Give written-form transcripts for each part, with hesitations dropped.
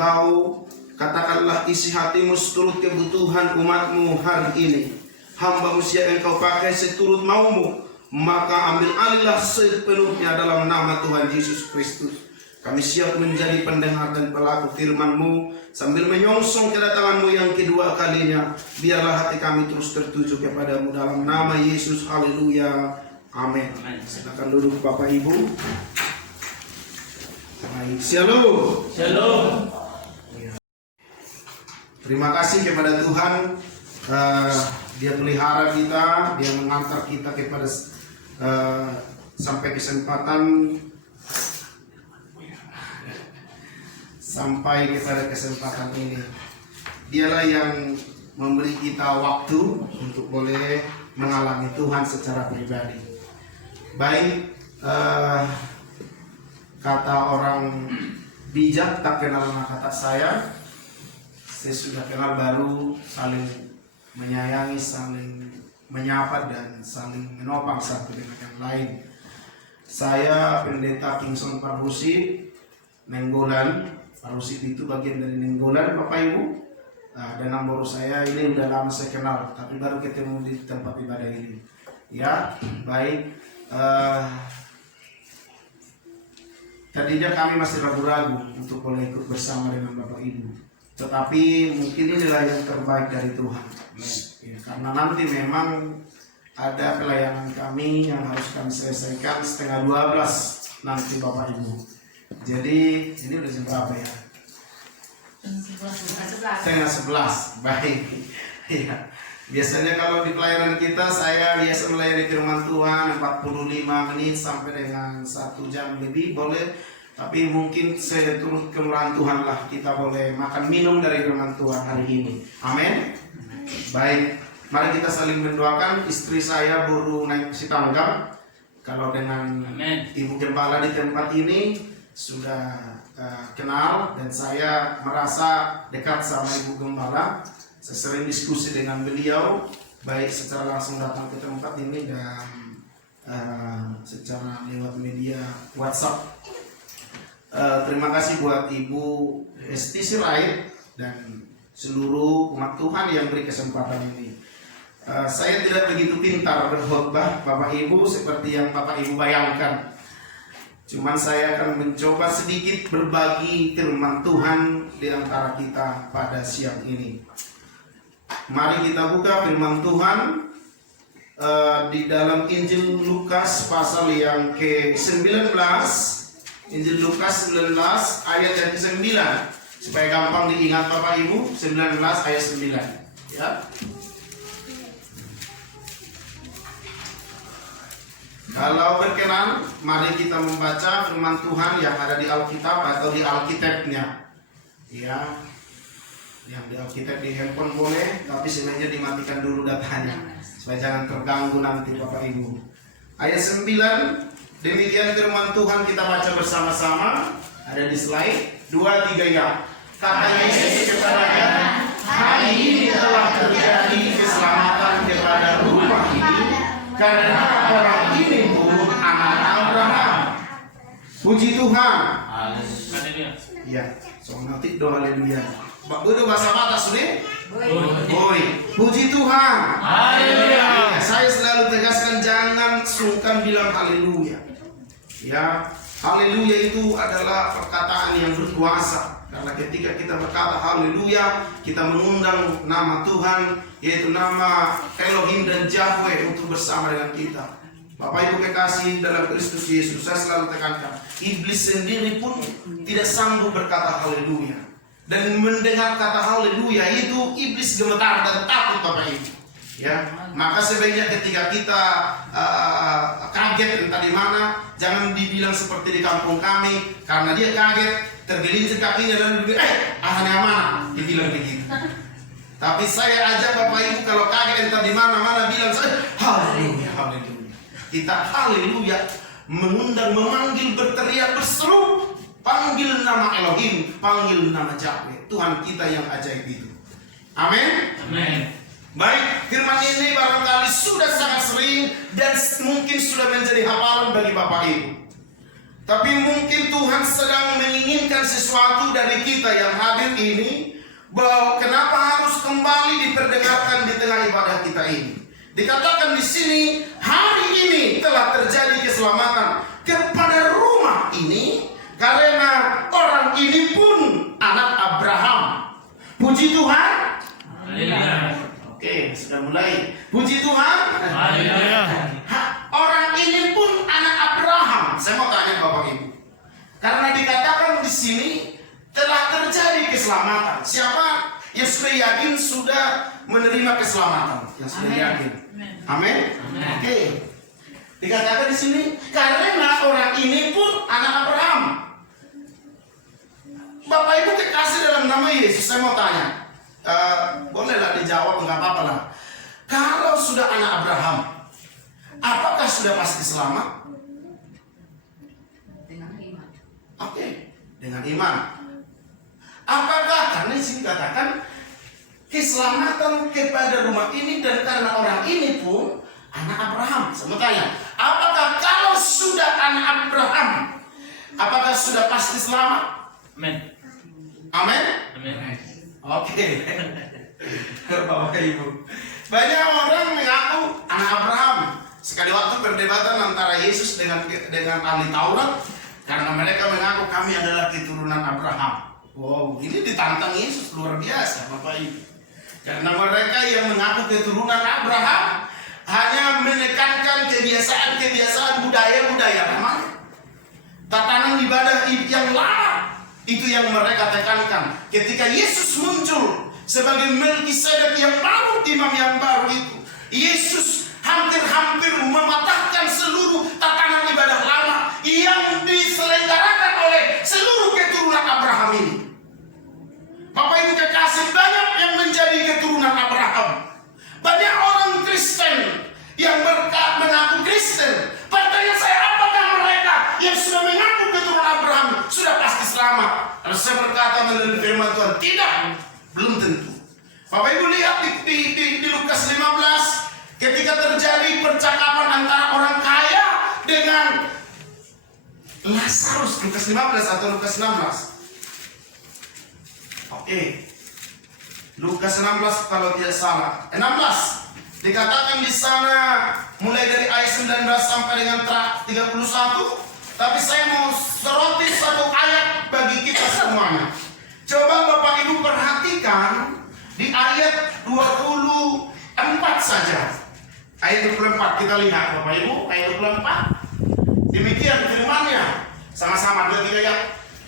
Engkau katakanlah isi hatimu seturut kebutuhan umatmu hari ini. Hamba-Mu siap Engkau pakai seturut maumu, maka ambil alihlah sepenuhnya dalam nama Tuhan Yesus Kristus. Kami siap menjadi pendengar dan pelaku firman-Mu sambil menyongsong kedatangan-Mu yang kedua kalinya. Biarlah hati kami terus tertuju kepada-Mu dalam nama Yesus. Haleluya. Amin. Silakan duduk Bapak Ibu. Baik, shalom. Shalom. Terima kasih kepada Tuhan. Dia pelihara kita, Dia mengantar kita kepada sampai kepada kesempatan ini. Dialah yang memberi kita waktu untuk boleh mengalami Tuhan secara pribadi. Baik, kata orang bijak tak kenal maka tak sayang. Saya sudah kenal baru, saling menyayangi, saling menyapa dan saling menopang satu dengan yang lain. Saya Pendeta Kingson Parhusi, Nenggolan. Parhusi itu bagian dari Nenggolan, Bapak Ibu. Dan nomor saya ini udah lama saya kenal, tapi baru ketemu di tempat ibadah ini. Ya, baik. Tadinya kami masih ragu-ragu untuk boleh ikut bersama dengan Bapak Ibu. Tetapi mungkin inilah yang terbaik dari Tuhan. Ya, karena nanti memang ada pelayanan kami yang harus kami selesaikan setengah 12 nanti Bapak Ibu. Jadi ini udah jam berapa ya? Setengah 11. Baik. Ya. Biasanya kalau di pelayanan kita saya biasa melayani firman Tuhan 45 menit sampai dengan 1 jam lebih boleh. Tapi mungkin saya turut kemurahan Tuhan lah kita boleh makan minum dari firman Tuhan hari ini. Amin. Baik, mari kita saling mendoakan. Istri saya baru naik si tangga. Kalau dengan Ibu Gembala di tempat ini sudah kenal dan saya merasa dekat sama Ibu Gembala. Saya sering diskusi dengan beliau, baik secara langsung datang ke tempat ini dan secara lewat media WhatsApp. Terima kasih buat Ibu Esti Sirait dan seluruh umat Tuhan yang beri kesempatan ini. Saya tidak begitu pintar berkhotbah Bapak Ibu seperti yang Bapak Ibu bayangkan. Cuman saya akan mencoba sedikit berbagi firman Tuhan di antara kita pada siang ini. Mari kita buka firman Tuhan di dalam Injil Lukas pasal yang ke-19. Injil Lukas 19 ayat yang ke-9 supaya gampang diingat Bapak Ibu. 19 ayat 9 ya. Kalau berkenan mari kita membaca firman Tuhan yang ada di Alkitab atau di Alkitabnya ya. Yang di Alkitab di handphone boleh, tapi sebenarnya dimatikan dulu datanya supaya jangan terganggu nanti Bapak Ibu. Ayat 9. Demikian firman Tuhan kita baca bersama-sama. Ada di slide 2, 3 ya. Kata Yesus kepadanya, hari ini telah terjadi keselamatan kepada rumah ini karena orang ini pun anak Abraham. Puji Tuhan. Ya, so nanti doa haleluya. Udah bahasa batas nih? Boy. Puji Tuhan. Haleluya. Saya selalu tegaskan jangan sungkan bilang haleluya. Ya, haleluya itu adalah perkataan yang berkuasa. Karena ketika kita berkata haleluya, kita mengundang nama Tuhan, yaitu nama Elohim dan Yahweh untuk bersama dengan kita. Bapak Ibu kekasih dalam Kristus Yesus, saya selalu tekankan, iblis sendiri pun tidak sanggup berkata haleluya. Dan mendengar kata haleluya itu iblis gemetar dan takut Bapak Ibu. Ya, maka sebaiknya ketika kita kaget entah di mana, jangan dibilang seperti di kampung kami, karena dia kaget tergelincir kakinya dan berpikir, ahane mana, dibilang begitu. Tapi saya ajak Bapak Ibu kalau kaget entah di mana bilang saya haleluya, haleluya. Kita haleluya, mengundang, memanggil, berteriak, berseru, panggil nama Elohim, panggil nama Yahweh, Tuhan kita yang ajaib itu. Amin. Amin. Baik, firman ini barangkali sudah sangat sering dan mungkin sudah menjadi hafalan bagi Bapak Ibu. Tapi mungkin Tuhan sedang menginginkan sesuatu dari kita yang hadir ini, bahwa kenapa harus kembali diperdengarkan di tengah ibadah kita ini. Dikatakan di sini, hari ini telah terjadi keselamatan kepada rumah ini, karena orang ini pun anak Abraham. Puji Tuhan. Haleluya. Oke, sudah mulai. Puji Tuhan. Haleluya. Orang ini pun anak Abraham. Saya mau tanya Bapak Ibu, karena dikatakan di sini telah terjadi keselamatan. Siapa yang sudah yakin sudah menerima keselamatan? Yang sudah yakin. Amin. Oke. Dikatakan di sini karena orang ini pun anak Abraham. Bapak Ibu kekasih dalam nama Yesus, saya mau tanya, bolehlah dijawab, nggak apa-apa lah. Kalau sudah anak Abraham, apakah sudah pasti selamat? Dengan iman. Oke, dengan iman. Apakah, karena di sini katakan keselamatan kepada rumah ini dan karena orang ini pun anak Abraham. Saya mau tanya, apakah kalau sudah anak Abraham, apakah sudah pasti selamat? Amin. Amin. Amin. Oke. Bapak Ibu, banyak orang mengaku anak Abraham. Sekali waktu perdebatan antara Yesus dengan ahli Taurat, karena mereka mengaku kami adalah keturunan Abraham. Wow, ini ditantang Yesus luar biasa, Bapak Ibu. Karena mereka yang mengaku keturunan Abraham hanya menekankan kebiasaan budaya-budaya namanya. Tatanan ibadah yang lama itu yang mereka tekankan. Ketika Yesus muncul sebagai Melkisedek yang baru, imam yang baru itu, Yesus hampir-hampir mematahkan seluruh tatanan ibadah lama yang diselenggarakan oleh seluruh keturunan Abraham ini. Bapak Ibu kekasih, banyak yang menjadi keturunan Abraham. Banyak orang Kristen yang mengaku Kristen. Pertanyaan saya, apakah mereka yang sudah mengaku keturunan Abraham sudah pasti selamat? Kalau saya berkata menurut firman Tuhan, tidak, belum tentu. Bapak Ibu lihat di Lukas 15, ketika terjadi percakapan antara orang kaya dengan Lazarus. Lukas 15 atau Lukas 16? Oke. Lukas 16 kalau tidak salah. 16. Dikatakan di sana mulai dari ayat 19 sampai dengan 31. Tapi saya mau soroti satu ayat bagi kita semuanya. Coba Bapak Ibu perhatikan di ayat 24 saja. Ayat 24 kita lihat Bapak Ibu, ayat 24. Demikian firman-Nya. Sama-sama 2 3 ya.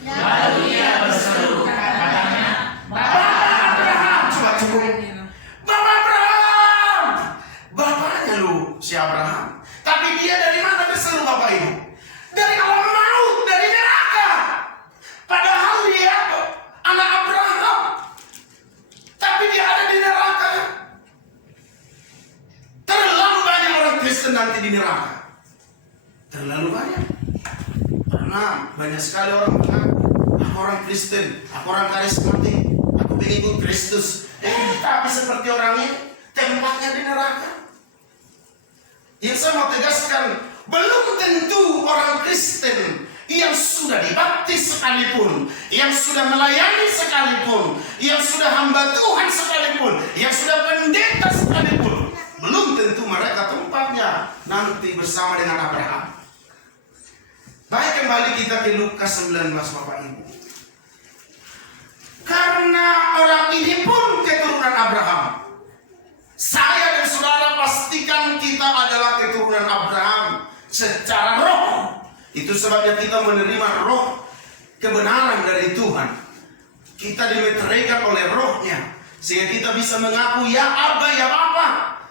Lalu ia berseru katanya, Bapak Abraham, coba cukup. Bapak Abraham, bapaknya lu si Abraham. Tapi dia dari mana berseru Bapak Ibu? Dari alam maut, dari neraka. Padahal dia anak Abraham, tapi dia ada di neraka. Terlalu banyak orang Kristen nanti di neraka. Terlalu banyak. Karena banyak sekali orang mengaku, aku orang Kristen, aku orang karismatik, aku pengikut Kristus. Tapi seperti orang ini, tempatnya di neraka. Yang saya mau tegaskan, belum tentu orang Kristen yang sudah dibaptis sekalipun, yang sudah melayani sekalipun, yang sudah hamba Tuhan sekalipun, yang sudah pendeta sekalipun, belum tentu mereka tempatnya nanti bersama dengan Abraham. Baik, kembali kita ke Lukas 19 Bapak Ibu. Karena orang ini pun keturunan Abraham. Saya dan saudara pastikan kita adalah keturunan Abraham secara roh. Itu sebabnya kita menerima roh kebenaran dari Tuhan. Kita dimeteraikan oleh rohnya, sehingga kita bisa mengaku ya Abba, ya Bapa.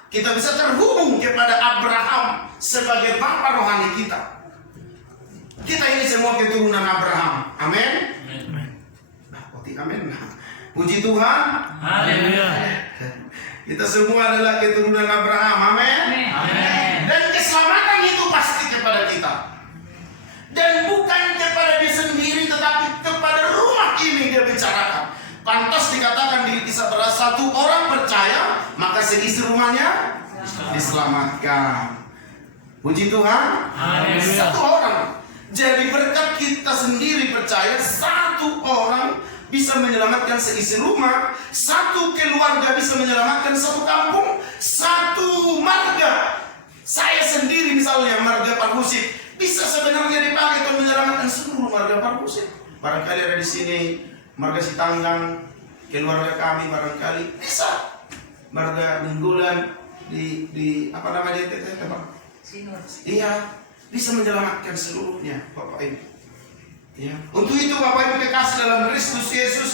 Kita bisa terhubung kepada Abraham sebagai Bapa rohani kita. Kita ini semua keturunan Abraham. Amin. Amin. Puji Tuhan. Haleluya. Kita semua adalah keturunan Abraham. Amin. Amin. Dan keselamatan itu pasti kepada kita. Dan bukan kepada dia sendiri, tetapi kepada rumah ini dia bicarakan. Pantas dikatakan di Kisah Para 1, orang percaya maka seisi rumahnya diselamatkan. Puji Tuhan. Haleluya. Satu orang. Jadi berkat kita sendiri percaya satu orang bisa menyelamatkan seisi rumah, satu keluarga bisa menyelamatkan satu kampung, satu marga. Saya sendiri misalnya marga Parhusit bisa sebenarnya dipakai untuk menyelamatkan seluruh marga Parhusit. Barangkali ada di sini marga Sitanggang, keluarga kami barangkali bisa. Marga Minggulan di apa namanya itu tempat? Iya, bisa menyelamatkan seluruhnya, Bapak Ibu. Ya. Untuk itu Bapak Ibu kekasih dalam Kristus Yesus,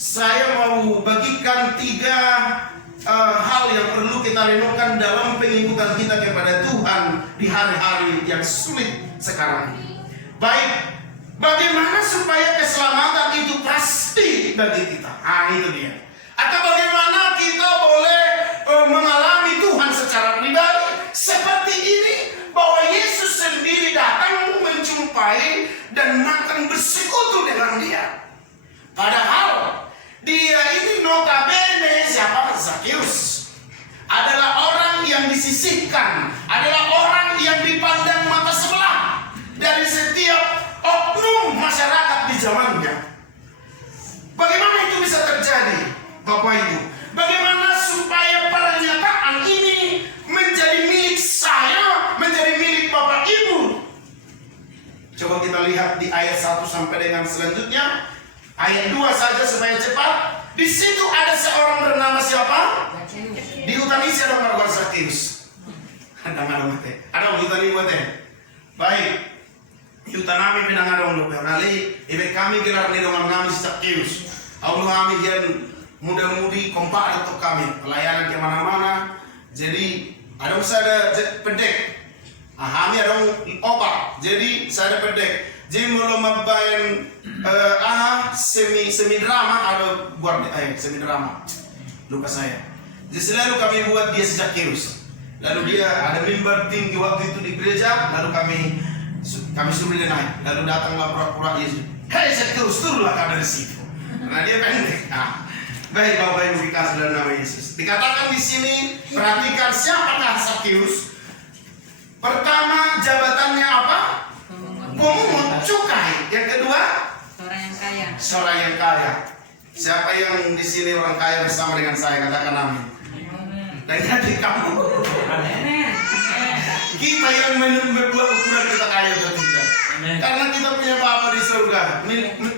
saya mau bagikan 3 hal yang perlu kita renungkan dalam pengikutan kita kepada Tuhan di hari-hari yang sulit sekarang ini. Baik, bagaimana supaya keselamatan itu pasti bagi kita? Itu dia. Atau bagaimana kita boleh mengalami Tuhan secara pribadi seperti ini, bahwa Yesus sendiri datang menjumpai dan makan bersekutu dengan dia. Padahal dia ini notabene siapa? Zakheus adalah orang yang disisihkan, adalah orang yang dipandang mata sebelah dari setiap oknum masyarakat di zamannya. Bagaimana itu bisa terjadi, Bapak Ibu? Bagaimana supaya pernyataan ini menjadi milik saya, menjadi milik Bapak Ibu? Coba kita lihat di ayat 1 sampai dengan selanjutnya. Ayat 2 saja supaya cepat. Di situ ada seorang bernama siapa? Di hutan isi ada marga Zakheus. Ada hutan ini buat baik. Hutan kami pinangarong lo kali. Ibe kami gelar ni dengan kami Zakheus. Allah kami yang muda-mudi kompak untuk kami pelayanan ke mana-mana. Jadi ada saya pedek. Kami ada opak. Jadi saya pedek. Jadi belum mabayan semi drama ada buat semi drama. Lupa saya. Jadi selalu kami buat dia Zakheus. Lalu dia ada mimbar tinggi waktu itu di gereja. Lalu kami suruh dia naik. Lalu datanglah pura-pura Yesus. Hei Zakheus, turunlah kau dari situ. Karena dia pendek. Baik Bapak Ibu dikasih dalam nama Yesus. Dikatakan di sini, perhatikan siapakah Zakheus. Pertama jabatannya apa? Pemungut cukai. Yang kedua, seorang yang kaya. Siapa yang di sini orang kaya bersama dengan saya? Katakan amin. Dan jadi kamu. Kita yang membuat ukuran kita kaya atau tidak. Karena kita punya Bapa di surga.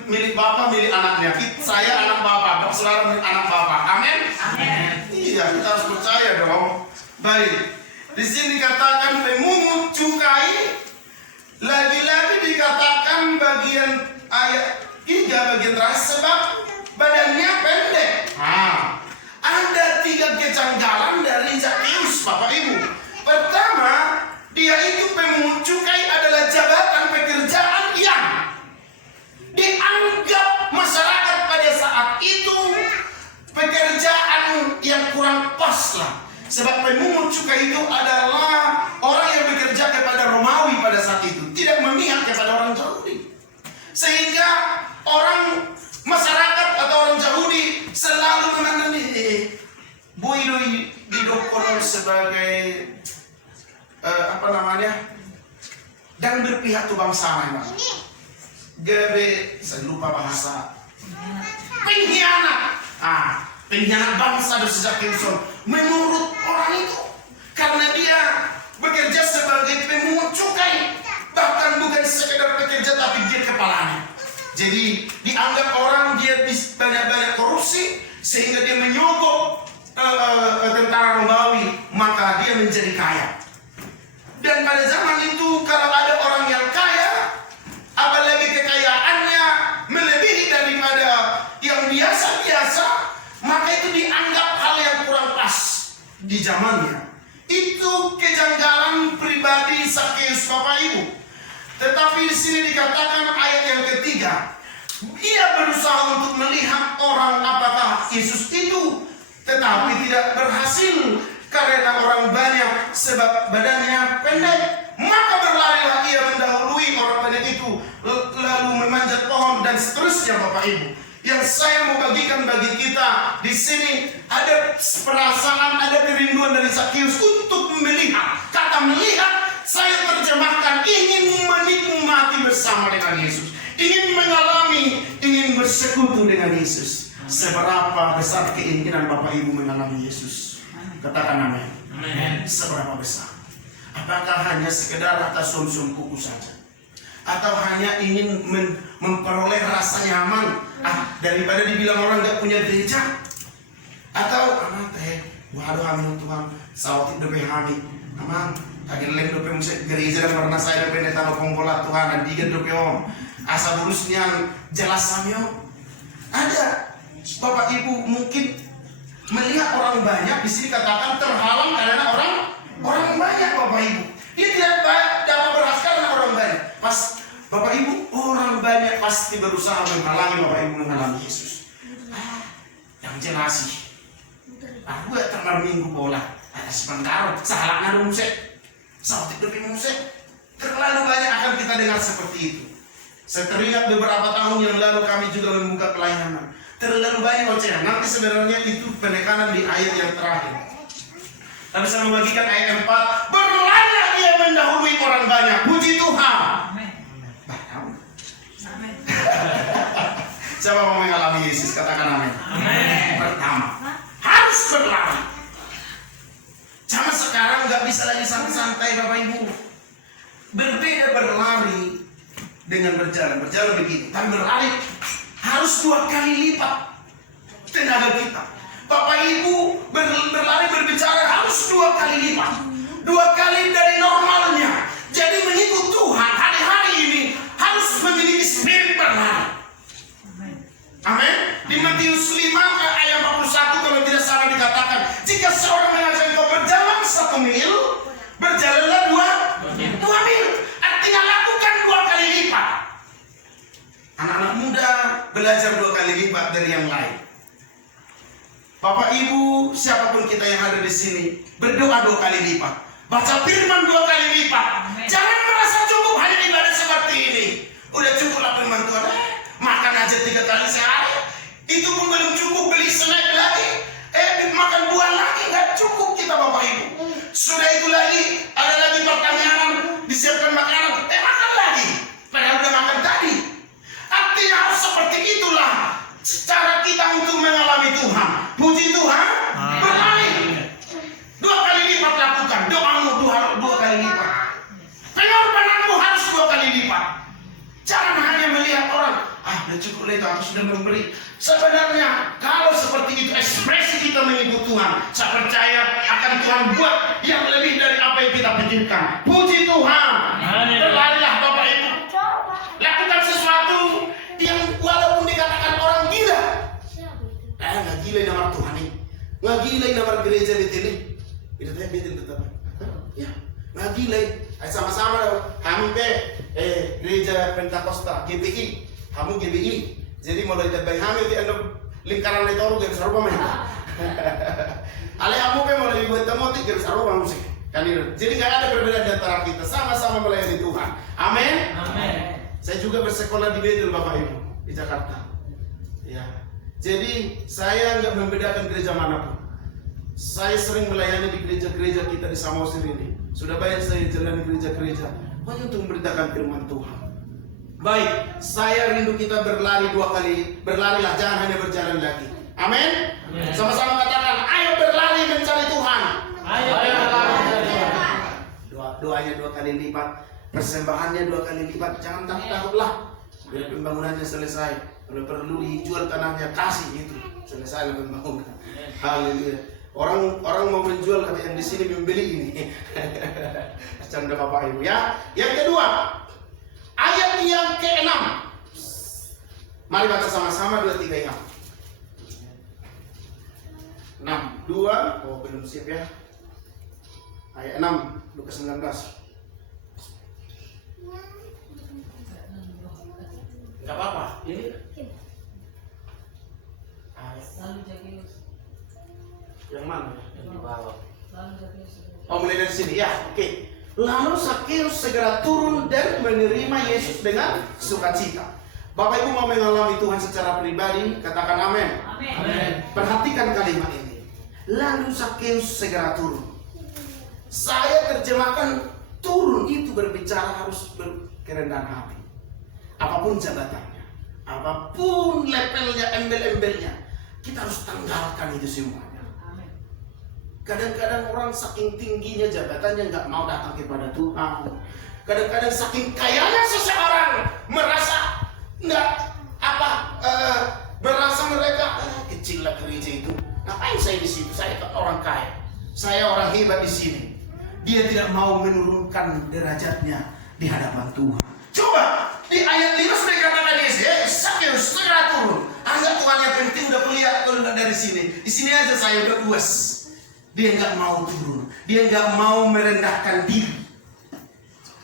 Milik Bapa, milik anaknya. Saya anak Bapa, saudara milik anak Bapa. Amin. Iya, kita harus percaya dong. Baik. Di sini dikatakan pemungut cukai. Lagi-lagi dikatakan bagian ayat 3 bagian terakhir sebab badannya pendek. Ada 3 kejanggalan dari Zakheus, Bapak Ibu. Pertama, dia itu pemungut cukai adalah jabatan pekerjaan yang dianggap masyarakat pada saat itu pekerjaan yang kurang pas lah. Sebab pemungut cukai itu adalah orang yang bekerja kepada Romawi pada saat itu, tidak memihak kepada orang Yahudi. Sehingga orang masyarakat atau orang Yahudi selalu menandani Boydoi didokon sebagai apa namanya, dan berpihak tuh bangsa memang. Gabe, saya lupa bahasa. Pengkhianat. Pengkhianat bangsa dan Zakheus menurut orang itu, karena dia bekerja sebagai pemungut cukai, bahkan bukan sekedar bekerja tapi dia kepalanya. Jadi dianggap orang dia banyak-banyak korupsi sehingga dia menyogok tentara Romawi, maka dia menjadi kaya. Dan pada zaman itu kalau ada orang yang kaya, apalagi kekayaannya melebihi daripada yang biasa-biasa, maka itu dianggap hal yang kurang pas di zamannya. Itu kejanggalan pribadi Zakheus, Bapak Ibu. Tetapi di sini dikatakan ayat yang ketiga, ia berusaha untuk melihat orang apakah Yesus itu, tetapi tidak berhasil karena orang banyak sebab badannya pendek. Maka berlarilah ia mendahului orang banyak itu, lalu memanjat pohon dan seterusnya, Bapak Ibu. Yang saya mau bagikan bagi kita di sini ada perasaan, ada kerinduan dari Zakheus untuk melihat. Kata melihat saya terjemahkan ingin menikmati bersama bersama dengan Yesus, ingin mengalami, ingin bersekutu dengan Yesus. Seberapa besar keinginan Bapak Ibu mengalami Yesus? Katakan amin. Amin. Seberapa besar? Apakah hanya sekedar atas sum-sum kuku saja? Atau hanya ingin memperoleh rasa nyaman daripada dibilang orang gak punya gereja? Atau aman teh, waduh amin Tuhan, sawat itu kami, aman, agak lem dope musik gereja dan warna saya dope neta pongkola Tuhan dan diga dope om, asa burusnya jelas samyo. Ada Bapak Ibu mungkin melihat orang banyak di sini katakan terhalang karena orang banyak Bapak Ibu. Dia tidak dapat berhasil karena orang banyak. Pas Bapak Ibu orang banyak pasti berusaha menghalangi Bapak Ibu mengalami Yesus. Yang jelas sih. Aku ya tengah minggu bola ada sebentar salah ngaruh musik, saat itu musik. Terlalu banyak akan kita dengar seperti itu. Saya teringat beberapa tahun yang lalu kami juga membuka pelayanan. Terlalu banyak ocehan. Nanti sebenarnya itu penekanan di ayat yang terakhir. Tapi saya membagikan ayat 4. Berlarilah dia mendahului orang banyak. Puji Tuhan. Amin. Siapa mau mengalami Yesus? Katakan amin. Amin. Pertama, harus berlari. Zaman sekarang nggak bisa lagi santai-santai Bapak Ibu. Berbeda berlari dengan berjalan. Berjalan begitu. Tapi berlari harus 2 kali lipat tenaga kita. Bapak Ibu berlari berbicara harus 2 kali lipat, 2 kali dari normalnya. Jadi mengikut Tuhan hari-hari ini harus memiliki spirit berlari. Amin. Di Matius 5 ayat 41 kalau tidak salah dikatakan, jika seorang mengajak engkau berjalan 1 mil, berjalanlah 2 mil. Artinya lakukan 2 kali lipat. Anak-anak muda belajar 2 kali lipat dari yang lain. Bapak Ibu, siapapun kita yang ada di sini, berdoa 2 kali lipat. Baca firman 2 kali lipat. Jangan merasa cukup hanya ibadah seperti ini. Udah cukup lah firman Tuhan. Makan aja 3 kali sehari. Itu pun belum cukup, beli snack lagi. Makan buah lagi, nggak cukup kita Bapak Ibu. Sudah itu lagi, ada lagi pertanyaan, disiapkan makanan, makan lagi. Padahal udah makan tadi. Artinya harus seperti itulah cara kita untuk mengalami Tuhan. Puji Tuhan. Berlari 2 kali lipat lakukan. Doamu 2 kali lipat. Pengorbananmu harus 2 kali lipat. Jangan hanya melihat orang, udah cukup itu aku sudah memberi. Sebenarnya kalau seperti itu ekspresi kita mengikut Tuhan, saya percaya akan Tuhan buat yang lebih dari apa yang kita pikirkan. Puji Tuhan. Berlarilah Bapak Ibu. Lakukan sesuatu yang walaupun dikatakan orang gila. Nggak gila nama Tuhan ini. Nggak gila nama gereja di sini. Itu teh betul tetap. Ya, nggak gila. Sama-sama kami gereja Pentakosta GPI, kamu GPI. Jadi mulai dari kami di lingkaran itu orang gak serupa main. Ale kamu mulai buat temu gak serupa musik. Kan itu. Jadi nggak ada perbedaan di antara kita. Sama-sama melayani Tuhan. Amin. Amin. Saya juga bersekolah di Betel Bapak Ibu di Jakarta. Ya. Jadi saya nggak membedakan gereja manapun. Saya sering melayani di gereja-gereja kita di Samosir ini. Sudah banyak saya jalan di gereja-gereja hanya untuk memberitakan firman Tuhan. Baik, saya rindu kita berlari 2 kali. Berlarilah, jangan hanya berjalan lagi. Amin. Sama-sama katakan, ayo berlari mencari Tuhan. Ayo berlari mencari Tuhan. Doanya 2 kali lipat, persembahannya 2 kali lipat. Jangan takut-takutlah. Bila pembangunannya selesai, kalau perlu dijual tanahnya, kasih itu. Selesai pembangunan. Haleluya. Orang mau menjual, tapi yang di sini membeli ini. Canda Bapak Ibu ya. Yang kedua, ayat yang ke-6. Mari baca sama-sama 2, 3 ya. 6, 2. Oh belum siap ya. Ayat 6, Lukas 19. Gak apa-apa. Ini yang mana? Yang di bawah. Oh mulai dari sini ya. Oke. Lalu Zakheus segera turun dan menerima Yesus dengan sukacita. Bapak Ibu mau mengalami Tuhan secara pribadi, katakan amin. Amin. Perhatikan kalimat ini. Lalu Zakheus segera turun. Saya terjemahkan turun itu berbicara harus kerendahan hati. apapun jabatannya, apapun levelnya, embel-embelnya, kita harus tanggalkan itu semuanya. Kadang-kadang orang saking tingginya jabatannya nggak mau datang kepada Tuhan. Kadang-kadang saking kayanya seseorang merasa merasa mereka kecil lah gereja itu. Ngapain saya di situ? Saya kan orang kaya, saya orang hebat di sini. Dia tidak mau menurunkan derajatnya di hadapan Tuhan. Coba di ayat 5 sudah dikatakan Sakeus segera turun. Anggap Tuhan yang penting udah kuliah kalau dari sini. Di sini aja saya udah puas. Dia nggak mau turun. Dia nggak mau merendahkan diri.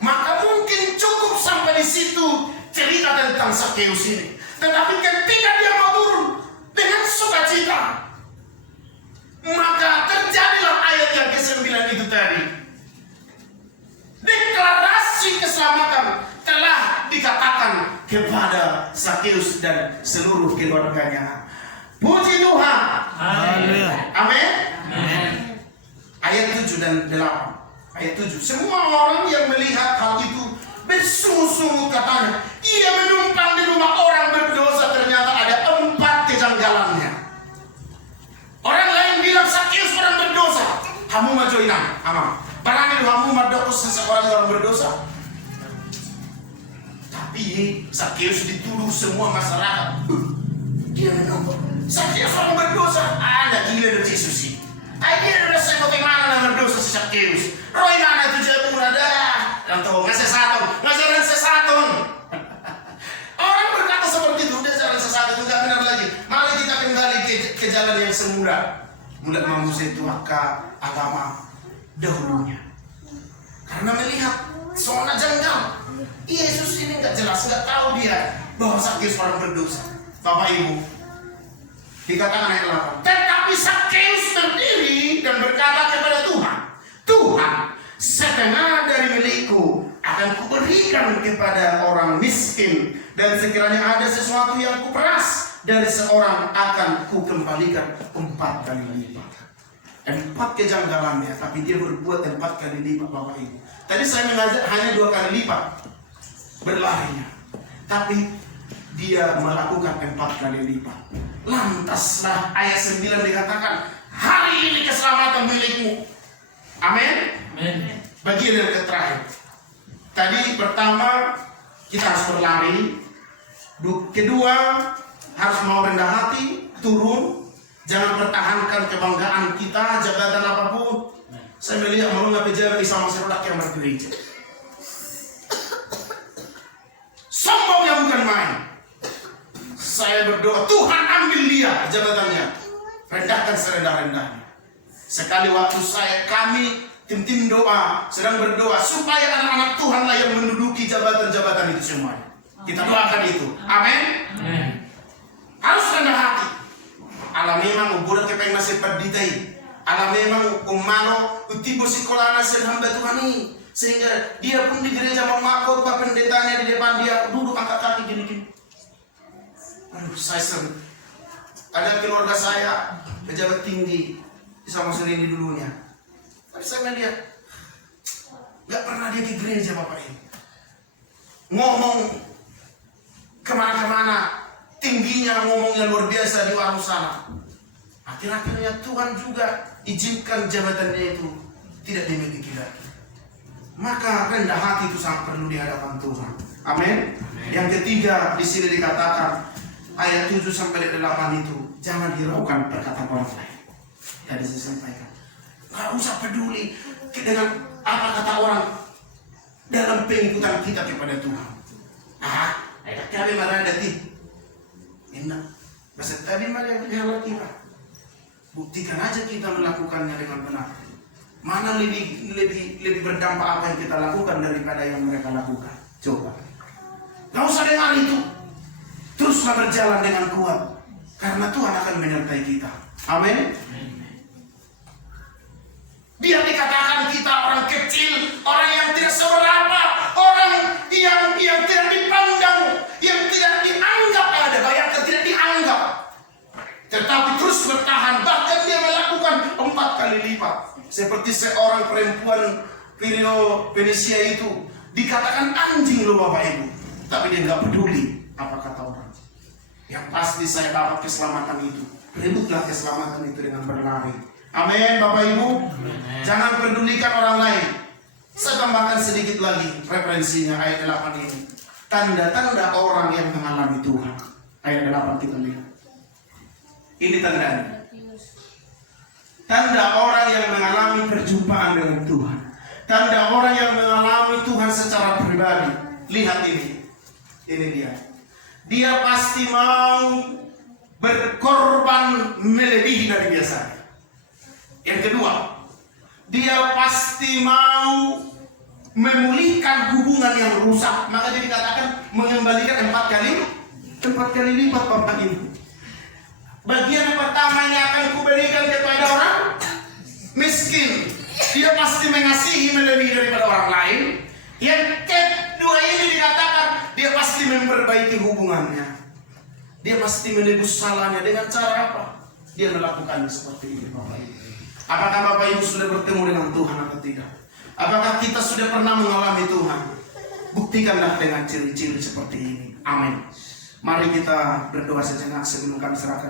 Maka mungkin cukup sampai di situ cerita tentang Sakeus ini. Tetapi ketika dia mau turun dengan sukacita, maka terjadilah ayat yang ke-9 itu tadi. Deklarasi keselamatan telah dikatakan kepada Sakeus dan seluruh keluarganya. Puji Tuhan. Amin. Amin. Amin. Ayat 7 dan 8. Ayat 7. Semua orang yang melihat hal itu bersungguh-sungguh katanya, ia menumpang di rumah orang berdosa, ternyata ada 4 kejanggalannya. Orang lain bilang Sakeus orang berdosa. Kamu mau joinan, ama. Barangkali kamu mau dokus seseorang orang berdosa. Tapi Sakeus dituduh semua masyarakat. Dia menumpang. Sakeus orang berdosa. Anda gila dari Yesus sih. Dia udah saya bagaimana nama berdosa si Sakeus. Roy mana itu jatuh dah. Yang tahu ngajaran sesatun. Orang berkata seperti itu, dia jalan sesat itu nggak benar lagi. Mari kita kembali ke jalan yang semula. Mulai manusia itu ke agama dahulunya. Karena melihat soalnya janggal. Yesus ini nggak jelas, nggak tahu dia bahwa Sakeus orang berdosa. Bapak Ibu, dikatakan ayat 8. Tetapi Sakeus berdiri dan berkata kepada Tuhan, Tuhan, setengah dari milikku akan kuberikan kepada orang miskin, dan sekiranya ada sesuatu yang kuperas dari seorang akan kukembalikan 4 kali lipat. 4 kejanggalannya, tapi dia berbuat 4 kali lipat, Bapak Ibu. Tadi saya mengajak hanya 2 kali lipat berlarinya, tapi dia melakukan 4 kali lipat. Lantaslah ayat 9 dikatakan, hari ini keselamatan milikmu. Amin. Amin. Bagian yang terakhir. Tadi pertama kita harus berlari. Kedua harus mau rendah hati, turun. Jangan pertahankan kebanggaan kita, jabatan apapun. Saya melihat mau nggak pejabat sama serodak yang bergereja. Sombongnya bukan main. Saya berdoa, Tuhan ambil dia jabatannya. Rendahkan serendah-rendahnya. Sekali waktu kami tim doa sedang berdoa supaya anak-anak Tuhan lah yang menduduki jabatan-jabatan itu semuanya. Kita doakan itu. Amin. Harus rendah hati. Ala memang ubudak kepeng nasib perditai. Ala memang umano utibo sekolah nasib hamba Tuhan ini. Sehingga dia pun di gereja memakut pak pendetanya di depan dia duduk angkat kaki gini-gini. Aduh, saya sering. Ada keluarga saya pejabat tinggi sama sering dulunya. Tapi saya melihat nggak pernah dia ke gereja Bapak ini. Ngomong kemana-kemana, tingginya ngomongnya luar biasa di warung sana. Akhir-akhirnya Tuhan juga izinkan jabatannya itu tidak dimiliki lagi. Maka rendah hati itu sangat perlu di hadapan Tuhan. Amin. Yang ketiga di sini dikatakan ayat 7 sampai 8 itu, jangan hiraukan perkataan orang lain. Tadi saya sampaikan, nggak usah peduli dengan apa kata orang dalam pengikutan kita kepada Tuhan. Ada kami marah ada ti, enak. Masa tadi marah yang kita. Buktikan aja kita melakukannya dengan benar. Mana lebih berdampak apa yang kita lakukan daripada yang mereka lakukan. Coba. Nggak usah dengar itu. Teruslah berjalan dengan kuat. Karena Tuhan akan menyertai kita. Amin. Dia dikatakan kita orang kecil, orang yang tidak seberapa, orang yang tidak dipandang, yang tidak dianggap ada, bayangkan tidak dianggap. Tetapi terus bertahan, bahkan dia melakukan 4 kali lipat. Seperti seorang perempuan Fenisia itu dikatakan anjing loh Bapak Ibu. tapi dia nggak peduli apa kata orang. Yang pasti saya dapat keselamatan itu. Rebutlah keselamatan itu dengan berlari. Amin, Bapak Ibu. Jangan pedulikan orang lain. Saya tambahkan sedikit lagi referensinya ayat 8 ini. Tanda-tanda orang yang mengalami Tuhan. Ayat 8 kita lihat. Ini tandanya. Tanda orang yang mengalami perjumpaan dengan Tuhan. Tanda orang yang mengalami Tuhan secara pribadi. Lihat ini. Ini dia. Dia pasti mau berkorban melebihi dari biasanya. Yang kedua, dia pasti mau memulihkan hubungan yang rusak. Maka dia dikatakan mengembalikan 4 kali lipat Bapak Ibu. Bagian pertama yang akan kuberikan kepada orang miskin. Dia pasti mengasihi melebihi daripada orang lain. Yang kedua ini dikatakan dia pasti memperbaiki hubungannya. Dia pasti menebus salahnya dengan cara apa? Dia melakukannya seperti ini Bapak Ibu. Apakah Bapak Ibu sudah bertemu dengan Tuhan atau tidak? Apakah kita sudah pernah mengalami Tuhan? Buktikanlah dengan ciri-ciri seperti ini. Amin. Mari kita berdoa sejenak sebelum kami serahkan.